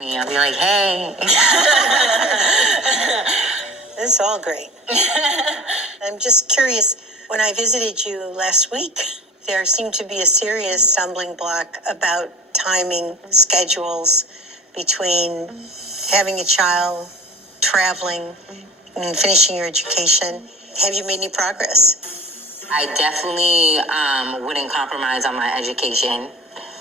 I'll be like, hey. This is all great. I'm just curious, when I visited you last week, there seemed to be a serious stumbling block about timing schedules between having a child, traveling, and finishing your education. Have you made any progress? I definitely wouldn't compromise on my education.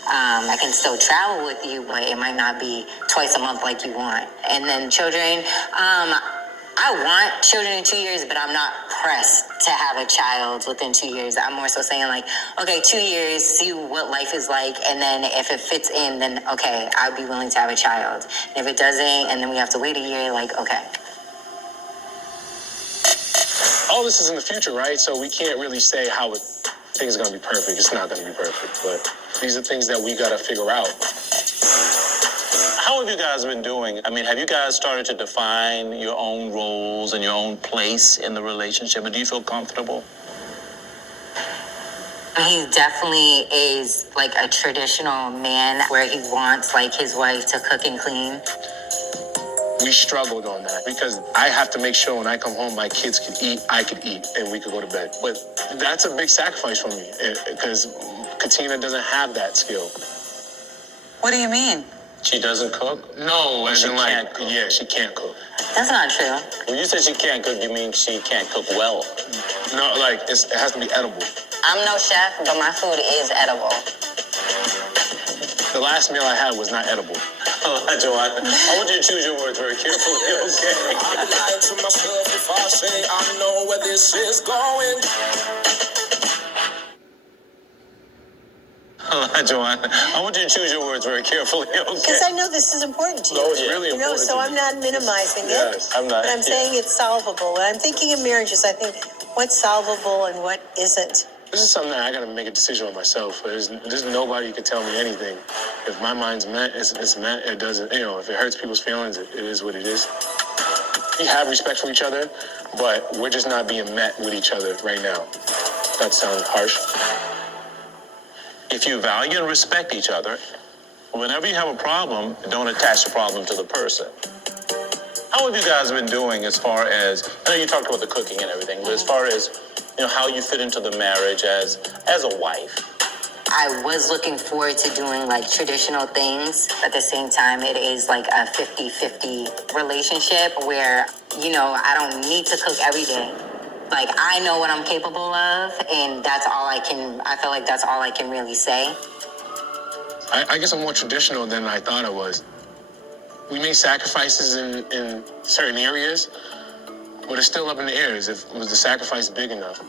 I can still travel with you, but it might not be twice a month like you want. And then children, I want children in 2 years, but I'm not pressed to have a child within 2 years. I'm more so saying like, okay, 2 years, see what life is like. And then if it fits in, then okay, I'd be willing to have a child. And if it doesn't, and then we have to wait a year, like, okay. All this is in the future, right? So we can't really say how things are going to be perfect. It's not going to be perfect, but these are things that we got to figure out. How have you guys been doing? I mean, have you guys started to define your own roles and your own place in the relationship? And do you feel comfortable? He definitely is like a traditional man where he wants like his wife to cook and clean. We struggled on that because I have to make sure when I come home, my kids can eat, I could eat, and we could go to bed. But that's a big sacrifice for me because Katina doesn't have that skill. What do you mean? She doesn't cook? No, as she in like, can't cook. Yeah, she can't cook. That's not true. When you say she can't cook, you mean she can't cook well? No, like, it has to be edible. I'm no chef, but my food is edible. The last meal I had was not edible. Joanne, I want you to choose your words very carefully, okay? I lie to myself if I say I know where this is going. Joanne, I want you to choose your words very carefully, okay? Because I know this is important to you. No, it's really important. So I'm not minimizing it. Yes, I'm not. But I'm saying it's solvable. When I'm thinking of marriages, I think what's solvable and what isn't. This is something that I got to make a decision on myself. There's nobody who can tell me anything. If my mind's met, it's met. It doesn't, if it hurts people's feelings, it is what it is. We have respect for each other, but we're just not being met with each other right now. That sounds harsh. If you value and respect each other, whenever you have a problem, don't attach the problem to the person. How have you guys been doing as far as, I know you talked about the cooking and everything, but as far as, how you fit into the marriage as a wife? I was looking forward to doing like traditional things. At the same time, it is like a 50-50 relationship where, I don't need to cook every day. Like, I know what I'm capable of, and I feel like that's all I can really say. I guess I'm more traditional than I thought I was. We made sacrifices in certain areas, but it's still up in the air. Was the sacrifice big enough?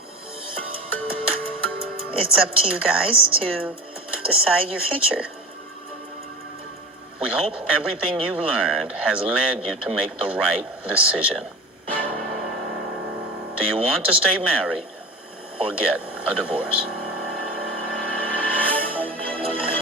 It's up to you guys to decide your future. We hope everything you've learned has led you to make the right decision. Do you want to stay married or get a divorce?